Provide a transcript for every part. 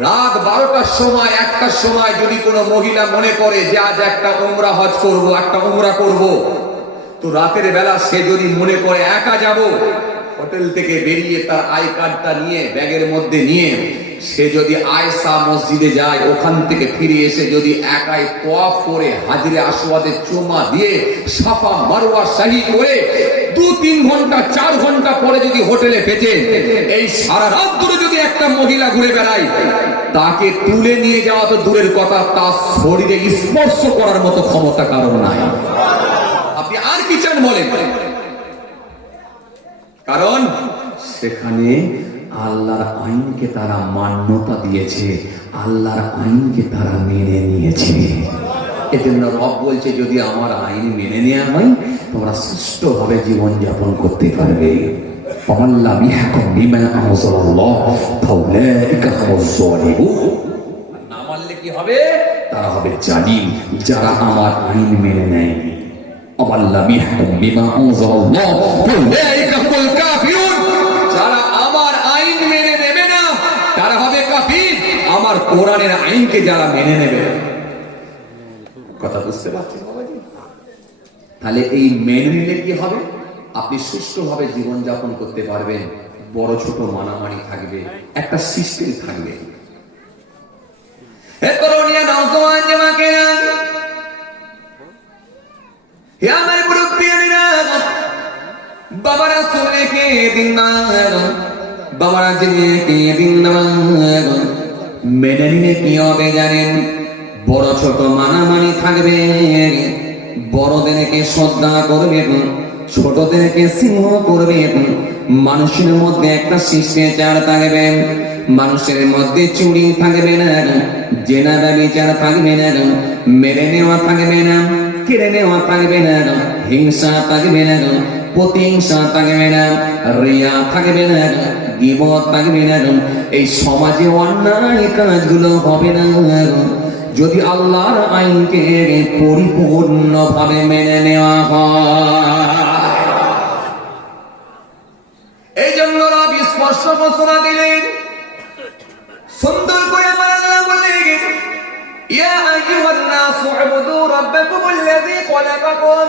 রাত বারোটার সময়, একটার সময় যদি কোনো মহিলা মনে করে যে আজ একটা উমরা হজ করব, একটা উমরা করব, তো রাতের বেলা সে যদি মনে করে একা যাব হোটেল থেকে বেরিয়ে তার আই কার্ডটা নিয়ে, ব্যাগের মধ্যে নিয়ে, সে যদি আয়সা মসজিদে যায়, ওখান থেকে ফিরে এসে যদি একাই তোয়াফ করে হাজিরে আসওয়াদের চুমা দিয়ে, সাফা মারোয়া শাহি করে দু তিন ঘণ্টা, চার ঘণ্টা পরে যদি হোটেলে ফেটে, এই সারা রাত ধরে যদি একটা মহিলা ঘুরে বেড়ায়, তাকে তুলে নিয়ে যাওয়া তো দূরের কথা, তার শরীরে স্পর্শ করার মতো ক্ষমতা কারণ নাই। আপনি আর কি চান বলেন? কারণ সেখানে আল্লাহর আইনকে তারা মান্যতা দিয়েছে, আল্লাহর আইনকে তারা মেনে নিয়েছে। এজন্য রব বলছে, যদি আমার আইন মেনে নেওয়া হয়, তোমরা সুষ্ঠুভাবে জীবনযাপন করতে পারবে। না মানলে কি হবে? তারা হবে যারা আমার আইন মেনে নেয়নি। আমার কোরআনের আইনকে যারা মেনে নেবে। কথা বুঝতে পারছেন তাহলে এই মেনে নিলে কি হবে? আপনি সুষ্ঠুভাবে জীবনযাপন করতে পারবেন, বড় ছোট মানামানি থাকবে, একটা সিস্টেম থাকবে। বাবারা শুনে কে দিন বাবারা জেনে কে দিন মেনে কি হবে জানেন? বড় ছোট মানামানি থাকবে। বড়দেরকে শ্রদ্ধা করবে ছোটদেরকে সিংহ করবে মানুষের মধ্যে একটা শিষ্টাচার থাকবে, মানুষের মধ্যে চুরি থাকবে না জেনা বিচার থাকবে না, মেরে নেওয়া থাকবে না, কেড়ে নেওয়া থাকবে না, হিংসা থাকবে না প্রতিহিংসা থাকবে না রিয়া থাকবে না গিবত থাকবে না এই সমাজে অন্যায় কাজগুলো হবে না। যদি আল্লাহর আইনকে পরিপূর্ণভাবে মেনে নেওয়া হয়। এই জন্য রবি স্পষ্ট ঘোষণা দিলেন, সুন্দর করে আমার আল্লাহ বললেন, ইয়া আইয়ুহান নাসু উবুদু রাব্বাকুম আল্লাযী খলাকাকুম।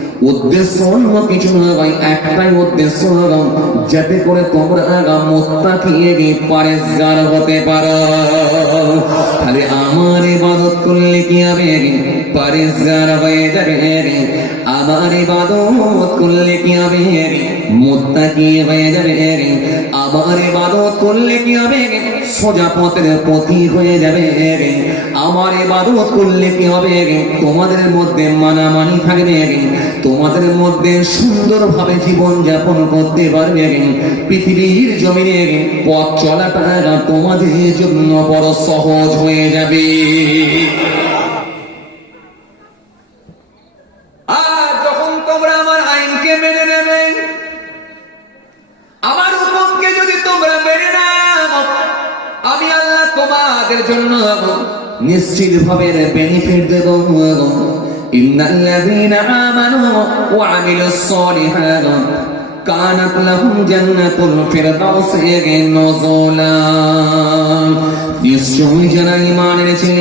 উদ্দেশ্য অন্য কিছু নয় একটাই উদ্দেশ্য যাতে করে তোমরা মোত্তাকিয়ে পারেজগার হতে পারো। তাহলে আমার ইবাদত করলে কি হবে পারেজগার হয়ে যাবে আমার ইবাদত করলে কি হবে মোত্তাকি হয়ে যাবে আমার ইবাদত করলে কি হবে? সোজা পথের পথি হয়ে যাবে আমার ইবাদত করলে কি হবে তোমাদের মধ্যে মানামানি থাকবে তোমাদের মধ্যে সুন্দরভাবে জীবন যাপন করতে পারবে পৃথিবীর জমিনে পথ চলাটা তোমাদের জন্য বড় সহজ হয়ে যাবে। নিশ্চিত ভাবে বেনিফিট দেব ইন্নাল্লাযীনা আমানু ওয়া আমিলুস সালিহাত। কানাত লাহুম জান্নাতুল ফিরদাউসি নুজুলা। নিশ্চয়ই যারা ঈমান এনেছে,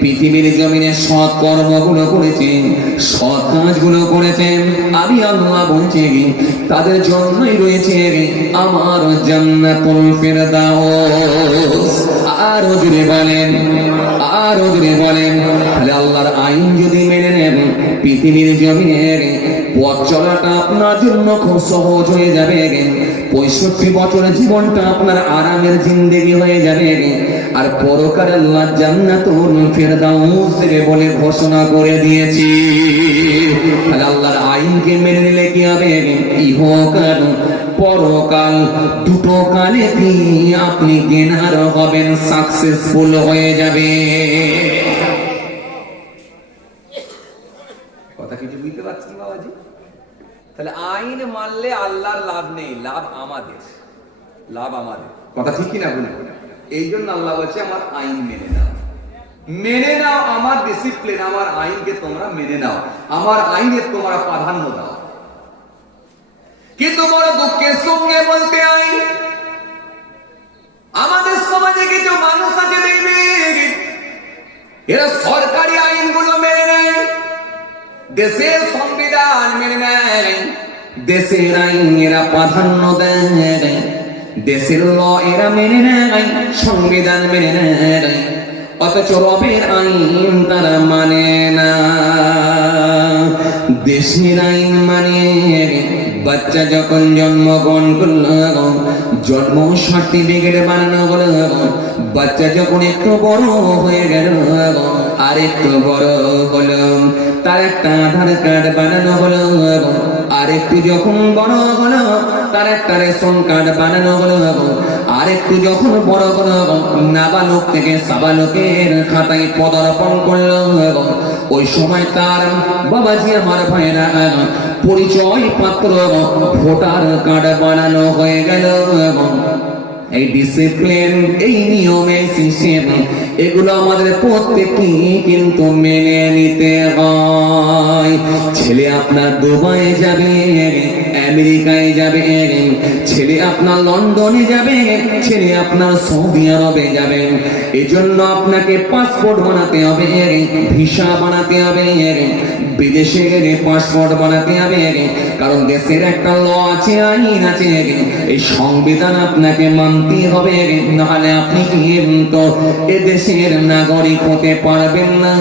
পৃথিবীর জমিনে সৎ কর্মগুলো করেছে, সৎ কাজগুলো করেছে, আমি আল্লাহ বলছি, তাদের জন্যই রয়েছে আমার জান্নাতুল ফিরদাউস। আরও জুড়ে বলেন, আরও জুড়ে বলেন, তাহলে আল্লাহর আইন যদি মেনে নেন পৃথিবীর জমিনের পথ চলাটা আপনার জন্য খুব সহজ হয়ে যাবে পঁয়ষট্টি বছরের জীবনটা আপনার আরামের জিন্দেগি হয়ে যাবে আর পরকার আল্লাহ জান্নাতুল ফেরদাউস দেবে বলে ঘোষণা করে দিয়েছি। আল্লাহর আইনকে মেনে নিলে কি হবে? ইহকাল পরকাল দুটো কালে আপনি গেনার হবেন সাকসেসফুল হয়ে যাবে কথা কিছু বুঝতে পারছেন বাবাজি তাহলে আইন মানলে আল্লাহর লাভ নেই, লাভ আমাদের। লাভ আমাদের। কথা ঠিক কিনা বলে এই জন্য আল্লাহ বলছে, আমার আইন মেনে নাও। মেনে নাও আমার ডিসিপ্লিন আমার আইনকে তোমরা মেনে নাও। আমার আইনে তোমরা প্রাধান্য দাও। কিন্তু বড় দুঃখের সঙ্গে বলতে আইন আমাদের সমাজে কিছু মানুষ আছে দেখবে, এরা সরকারি আইনগুলো মেনে নেয়। দেশের সংবিধান মেনে নেয়, দেশের আইন এরা প্রাধান্য দেয়, দেশের ল এরা মেনে নেয়, সংবিধান মেনে নেয়, অথচ রবের আইন তারা মানে না। দেশের আইন মানে বাচ্চা যখন জন্মগ্রহণ করল, জন্ম সার্টিফিকেট বানানো হলো, বাচ্চা যখন একটু বড় হয়ে গেল আর একটু বড় হলো। তার একটা আধার কার্ড বানানো হলো। আর একটু যখন বড় হলো, তার একটা রেশন কার্ড বানানো হলো। আর একটু যখন বড় হলো, নাবালক থেকে সাবালকের খাতায় পদার্পণ করল। এবং ওই সময় তার বাবাজি আমার ভাইরা পরিচয় পাত্র ভোটার কার্ড বানানো হয়ে গেল। এই ডিসিপ্লিন এই নিয়মে সিস্টেম এগুলো আমাদের প্রত্যেকই কিন্তু মেনে নিতে হয়। ছেলে আপনার দুবাই যাবে আমেরিকায় যাবে, ছেলে আপনার লন্ডনে যাবে, ছেলে আপনার সৌদি আরবে যাবে। এজন্য আপনাকে পাসপোর্ট বানাতে হবে ভিসা বানাতে হবে, বিদেশে গেলে পাসপোর্ট বানাতে হবে, কারণ দেশের একটা ল আছে, আইন আছে, এই সংবিধান আপনাকে মানতে হবে, নাহলে আপনি কিন্তু এ দেশের নাগরিক হতে পারবেন না,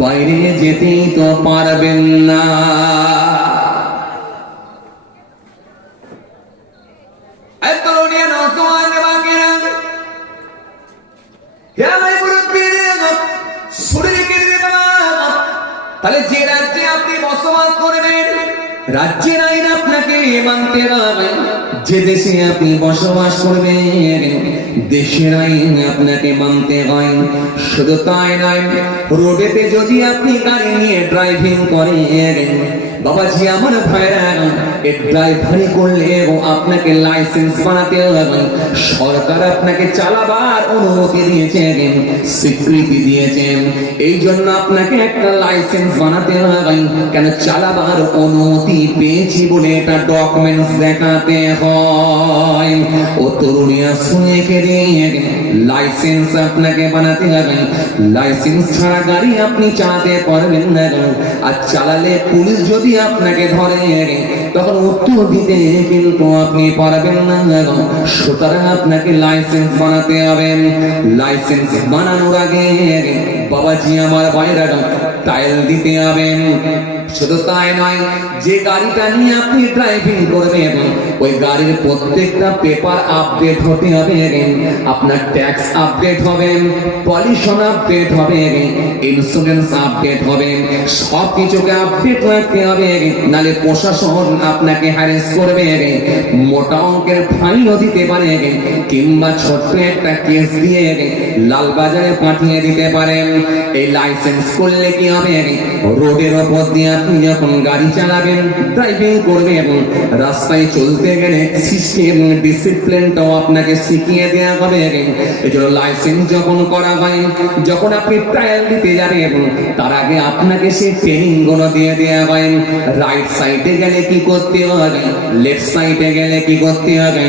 বাইরে যেতেই তো পারবেন না। রাজ্যের আইন আপনাকে মানতে হবে। যে দেশে আপনি বসবাস করবেন দেশের আইন আপনাকে মানতে হয়। শুধু তাই নয়, রোডেতে যদি আপনি গাড়ি নিয়ে ড্রাইভিং করেন বাবাজি, আমার ভাইরা এ ড্রাইভারি করলে আপনাকে লাইসেন্স বানাতে হবে। সরকার আপনাকে চালাবার অনুমতি দিয়েছেন, স্বীকৃতি দিয়েছেন। এই জন্য আপনাকে একটা লাইসেন্স বানাতে হবে। কেন চালাবার অনুমতি পেয়েছি বলে এটা ডকুমেন্টস দেখাতে হয়। ও তরুণিয়া শুনে খেলে লাইসেন্স আপনাকে বানাতে হবে। লাইসেন্স ছাড়া গাড়ি আপনি চালাতে পারবেন না। আর চালালে পুলিশ যদি আপনাকে ধরে তখন উত্তর দিতে কিন্তু আপনি পারবেন না সুতরাং আপনাকে লাইসেন্স বানাতে হবে। লাইসেন্স বানানোর আগে বাবাজি আমার বাইরে টাইল দিতে হবে। শুধু তাই নয়, যে গাড়িটা নিয়ে আপনি ড্রাইভিং করবেন, ওই গাড়ির প্রত্যেকটা পেপার আপডেট হতে হবে। আপনার ট্যাক্স আপডেট হবে পলিউশন আপডেট হবে ইন্স্যুরেন্স আপডেট হবে সব কিছুকে আপডেট রাখতে হবে। নালে প্রশাসন আপনাকে হ্যারেস করবে, মোটা অঙ্কের ফাইনও দিতে পারে, কিংবা ছোট্ট একটা কেস দিয়ে লালবাজারে পাঠিয়ে দিতে পারেন এই লাইসেন্স করলে কি হবে? রোডের ওপর দিয়ে আপনি যখন গাড়ি চালাবেন ড্রাইভিং করবেন রাস্তায় চলতে গেলে সিস্টেম ডিসিপ্লিনটাও আপনাকে শিখিয়ে দেওয়া হবে এজন্য লাইসেন্স যখন করা হয়, যখন আপনি ট্রায়াল দিতে যাবেন তার আগে আপনাকে সেই ট্রেনিংগুলো দিয়ে দেওয়া হয়। রাইট সাইডে গেলে কি করতে হবে? লেফট সাইডে গেলে কি করতে হবে?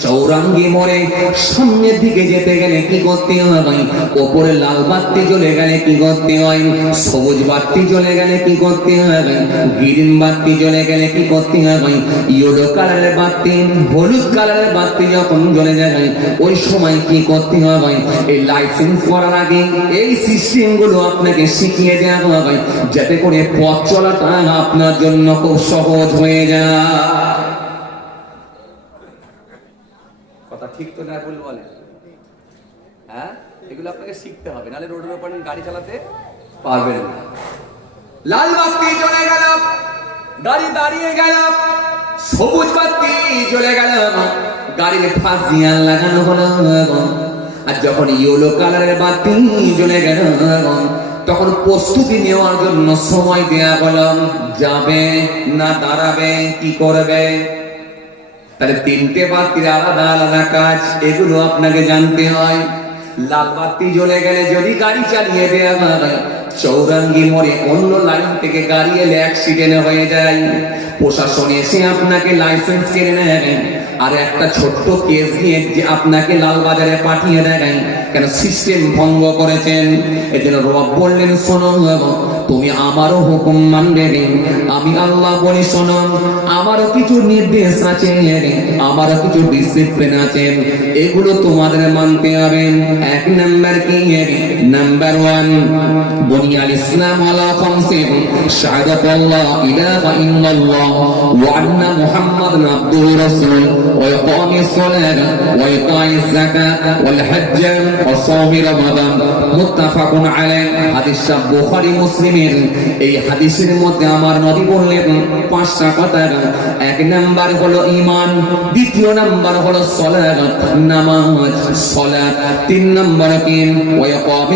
চৌরাঙ্গি মোড়ে সামনের দিকে যেতে গেলে কি করতে হয় ওপরে লাল বাতি জ্বলে গেলে কি করতে হয়? সবুজ বাতি জ্বলে গেলে কি করতে হবে গ্রিন বাতি জ্বলে গেলে কি করতে হবে ইয়েলো কালারের বাতি, হলুদ কালারের বাতি যখন জ্বলে যাবে ওই সময় কি করতে হবে এই লাইসেন্স করার আগে এই সিস্টেমগুলো আপনাকে শিখিয়ে দেওয়া হবে যাতে করে পথ চলাটা আপনার জন্য খুব সহজ হয়ে যায় কথা ঠিক তো না ভুল বলে? হ্যাঁ? এগুলো আপনাকে শিখতে হবে, নাহলে রোডের ওপর গাড়ি চালাতে পারবেন না। লাল বাতি জ্বলে গেল গাড়ি দাঁড়িয়ে গেল, সবুজ বাতি জ্বলে গেল, গাড়ির ফাঁস দিয়ে লাগানো হলো আর যখন ইয়েলো কালারের বাতি জ্বলে গেল, তখন প্রস্তুতি নেওয়ার জন্য সময় দেয়া গেলাম যাবে না দাঁড়াবে, কি করবে? তাহলে তিনটে বাতির আলাদা আলাদা কাজ, এগুলো আপনাকে জানতে হয়। লাল বাতি জ্বলে গেলে যদি গাড়ি চালিয়ে দেওয়া হয় চৌরাঙ্গি মোড়ে অন্য লাইন থেকে গাড়ি এলে অ্যাক্সিডেন্ট হয়ে যায়। প্রশাসন এসে আপনাকে লাইসেন্স কেড়ে নেয়। আর একটা ছোট্ট কেস নিয়ে যে আপনাকে লালবাজারে পাঠিয়ে দেয়। কেন সিস্টেম ভঙ্গ করেছেন? এজন্য রব বললেন, শোনো তুমি আমারও হুকুম মানবে রে। আমি আল্লাহ বলি, শোনো, আমারও কিছু নির্দেশ আছে। আমারও কিছু ডিসিপ্লিন আছে। এগুলো তোমাদের মানতে হবে। এক নাম্বার কি? নাম্বার ওয়ান বুনিয়াল ইসলাম আলা খামসিন শাহাদাত আল্লাহ ইলাহা ইল্লাল্লাহ ওয়া আন্না মুহাম্মাদান আবদুহু রাসূল ওয়া ইকামিস সালাত ওয়া ইতাইজ যাকাত ওয়াল হজ্জ ওয়া সাওম রমাদান মুত্তাফাকুন আলাইহি হাদিস সব বুখারী মুসলিমের এই হাদিসের মধ্যে আমার নবী বললেন, পাঁচটা কথা। এক নাম্বার হলো ঈমান, দ্বিতীয় নাম্বার হলো সালাত নামাজ সালাত তিন নম্বর কি? ওয়া ইকামিস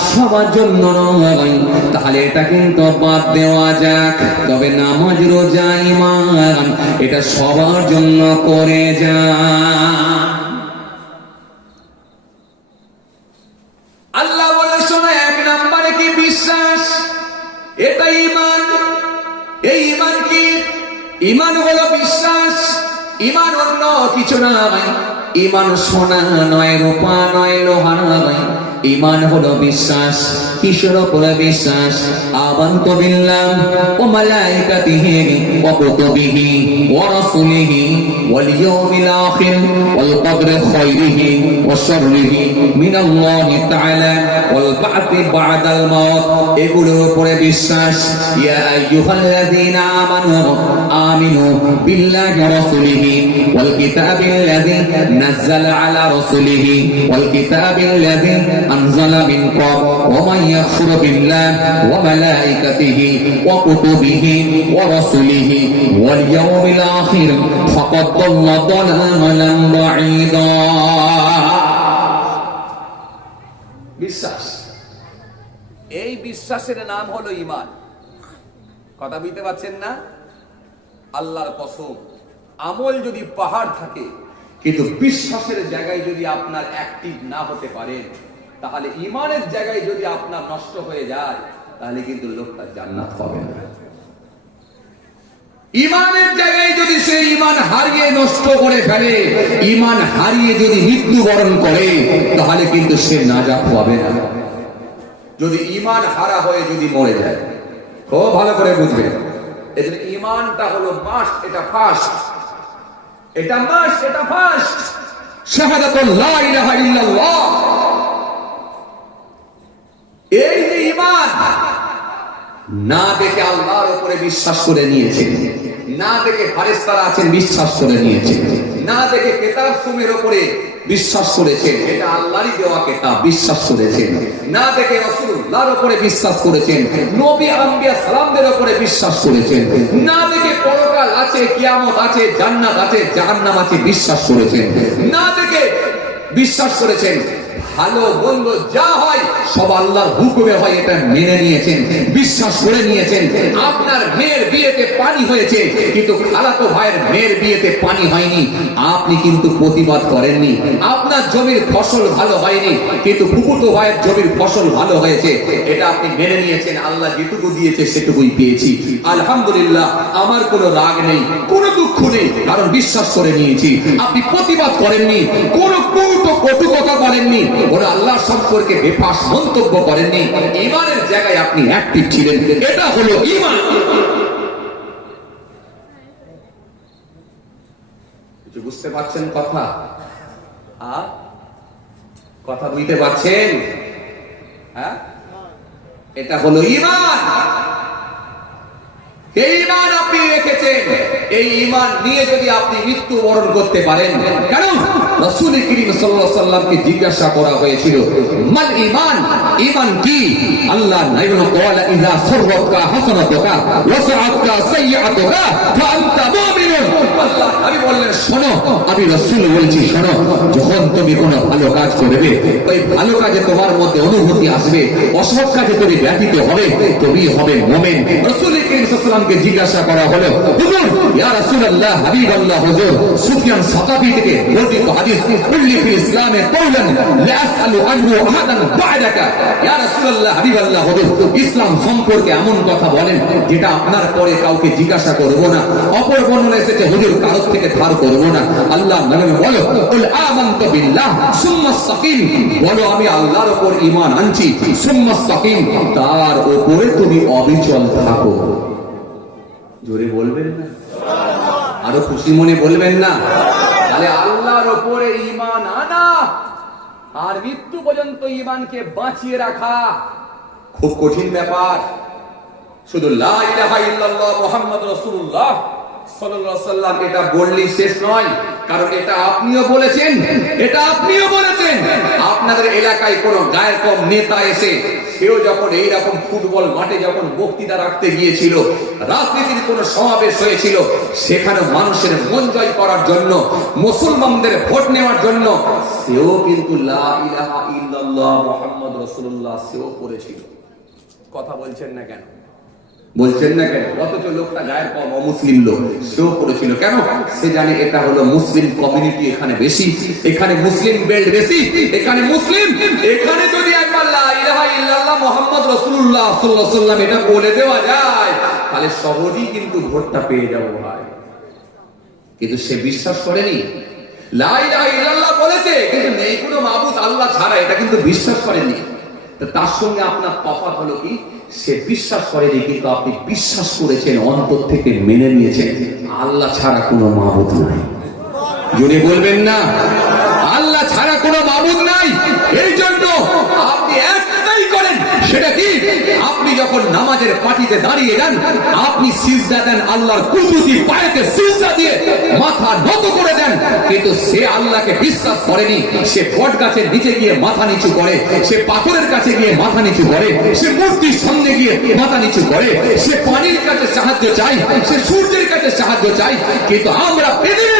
সবার জন্য নয়। তাহলে এটা কিন্তু বাদ দেওয়া যাক। তবে নামাজ রোজা ইমান এটা সবার জন্য করে কি বিশ্বাস? এটা ইমান এই ইমান কি? ইমান হলো বিশ্বাস। ইমান অন্য কিছু নয়। ইমান সোনা নয়, রূপা নয়, লোহা নয়। ইমান হলো বিশ্বাস। কিসের উপরে বিশ্বাস আবান্ত বিল্লাহ ও মালাইকাতিহি ওয়া কুতুবিহি ওয়া রাসূলিহি ওয়াল ইয়াউমিল আখির ওয়াল কদরি খাইরিহি ওয়া শাররিহি মিনাল্লাহি তাআলা ওয়াল বা'থি বা'দাল মাউত। এগুলোর উপরে বিশ্বাস, ইয়া আইয়ুহাল্লাযীনা আমানু আমিনু বিল্লাহি ওয়া রাসূলিহি ওয়াল কিতাবিল্লাযী নাযালা আলা রাসূলিহি ওয়াল কিতাবিল্লাযী আনজালা মিন ক্বাব। ওয়া কুতুবিহি ওয়া রাসূলিহি ওয়াল ইয়াউমিল আখির ফাকাদ দাল্লা দালালান বাঈদা বিশ্বাস। এই বিশ্বাসের নাম হলো ইমান কথা বুঝতে পারছেন না? আল্লাহর কসম, আমল যদি পাহাড় থাকে, কিন্তু বিশ্বাসের জায়গায় যদি আপনার অ্যাক্টিভ না হতে পারে তাহলে ইমানের জায়গায় যদি আপনার নষ্ট হয়ে যায়, তাহলে কিন্তু লোকটা জান্নাত পাবে না। ইমানের জায়গায় যদি সে ইমান হারিয়ে নষ্ট করে ফেলে ইমান হারিয়ে যদি মৃত্যুবরণ করে, তাহলে কিন্তু সে নাজাত পাবে না। যদি ইমান হারা হয়ে যদি মরে যায়, খুব ভালো করে বুঝবে। এদের ইমানটা হলো মাস্ট এটা ফাস্ট এটা মাস, এটা ফাস্ট শাহাদাতুল লা ইলাহা ইল্লাল্লাহ। এই যে ইমান না দেখে আল্লাহর উপরে বিশ্বাস করে নিয়েছে, না দেখে ফারেস্তারা আছেন বিশ্বাস করে নিয়েছে, না দেখে কেতাব সুমের উপরে বিশ্বাস করেছেন, এটা আল্লাহরই দেওয়া কেতাব, বিশ্বাস করেছেন। না দেখে রসুল্লাহর উপরে বিশ্বাস করেছেন, নবী আম্বিয়া সালামদের উপরে বিশ্বাস করেছেন, না দেখে পরকাল আছে, কিয়ামত আছে, জান্নাত আছে, জাহান্নাম আছে, বিশ্বাস করেছেন। না দেখে বিশ্বাস করেছেন ভালো মন্দ যা হয়, সব আল্লাহর হুকুমে হয়, এটা মেনে নিয়েছেন, বিশ্বাস করে নিয়েছেন। আপনার মেয়ের বিয়েতে পানি হয়েছে, কিন্তু খালাতো ভাইয়ের মেয়ের বিয়েতে পানি হয়নি। আপনি কিন্তু প্রতিবাদ করেননি। আপনার জমির ফসল ভালো হয়নি, কিন্তু ফুকুতো ভাইয়ের জমির ফসল ভালো হয়েছে। এটা আপনি মেনে নিয়েছেন, আল্লাহ যেটুকু দিয়েছে, সেটুকুই পেয়েছি। আলহামদুলিল্লাহ, আমার কোনো রাগ নেই, কোনো দুঃখ নেই, কারণ বিশ্বাস করে নিয়েছি। আপনি প্রতিবাদ করেননি, কোনো কৌটো কথা বলেননি ওরা আল্লাহ সম্পর্কে বেফাস মন্তব্য করেননি। ইমানের জায়গায় আপনি অ্যাক্টিভ ছিলেন, এটা হলো ইমান বুঝতে পারছেন কথা? আ কথা বুঝতে পারছেন? হ্যাঁ? এটা হলো ইমান এই ইমান আপনি রেখেছেন। এই ইমান নিয়ে যদি আপনি করতে পারেন কেন রসুল করিম সাল্লামকে জিজ্ঞাসা করা হয়েছিল মান ইমান ইমান কি? আল্লাহ নাইবুল কোয়ালা হাসানাতুকা ওয়া সাআতকা সাইয়্যাতুকা ফাআনতা মুমিনুন। আমি রাসূল বলছি, শোনো, যখন তুমি কোনো ভালো কাজ করবে, ওই ভালো কাজে তোমার মধ্যে অনুভূতি আসবে, অসৎ কাজে তুমি হবে তুমি হবে মুমিন। জিজ্ঞাসা করা হলো ইসলামে সম্পর্কে এমন কথা বলেন, যেটা আপনার পরে কাউকে জিজ্ঞাসা করব না। অপর বর্ণনা এসেছে কারোর থেকে ধার করব না। আল্লাহ নবী বলো বলো, আমি আল্লাহর উপর ঈমান আনছি, সুম্মা তার উপরে তুমি অবিচল থাকো। জোরে বলবেন না? আরও খুশি মনে বলবেন না? তাহলে আল্লাহর ওপরে ঈমান আনা, আর মৃত্যু পর্যন্ত ইমানকে বাঁচিয়ে রাখা খুব কঠিন ব্যাপার। শুধু লা ইলাহা ইল্লাল্লাহ, মুহাম্মদ আলাইহি সাল্লাম এটা শেষ নয়, কারণ এটা আপনিও বলেছেন, এটা আপনিও বলেছেন। আপনাদের এলাকায় কোন গায়ের কম নেতা এসে যখন এইরকম ফুটবল মাঠে যখন বক্তৃতা রাখতে গিয়েছিল, রাজনীতির কোন সমাবেশ হয়েছিল, সেখানে মানুষের মন জয় করার জন্য, মুসলমানদের ভোট নেওয়ার জন্য, সেও কিন্তু সেও করেছিল। কথা বলছেন না কেন? বলছেন না কেন? অথচ লোকটা গায়ের কম অমুসলিম লোক, সেও করেছিল কেন? সে জানে এটা হলো মুসলিম কমিউনিটি এখানে বেশি, এখানে মুসলিম বেল্ট বেশি, এখানে মুসলিম, এখানে যদি একবার এটা বলে দেওয়া যায়, তাহলে সহজেই কিন্তু ভোটটা পেয়ে যাব ভাই। কিন্তু সে বিশ্বাস করেনি। লা ইলাহা বলেছে, কিন্তু নেই কোনো মাবুদ আল্লাহ ছাড়া এটা কিন্তু বিশ্বাস করেনি তার সঙ্গে আপনার তফাৎ হলো কি? সে বিশ্বাস করেনি, কিন্তু আপনি বিশ্বাস করেছেন, অন্তর থেকে মেনে নিয়েছেন, আল্লাহ ছাড়া কোনো মাহবুদ নাই। যদি বলবেন না, আল্লাহ ছাড়া কোনো মাহবুদ নাই, এই জন্য সেটা কি? আপনি যখন নামাজের পাটিতে দাঁড়িয়ে যান, আপনি সিজদা দেন আল্লাহর কুদরতি পায়েতে সিজদা দিয়ে মাথা নত করে দেন। কিন্তু সে আল্লাহকে বিশ্বাস করেনি। সে বট গাছের নিচে গিয়ে মাথা নিচু করে, সে পাথরের কাছে গিয়ে মাথা নিচু করে, সে মূর্তির সামনে গিয়ে মাথা নিচু করে, সে পানির কাছে সাহায্য চাই, সে সূর্যের কাছে সাহায্য চাই। কিন্তু আমরা পৃথিবীর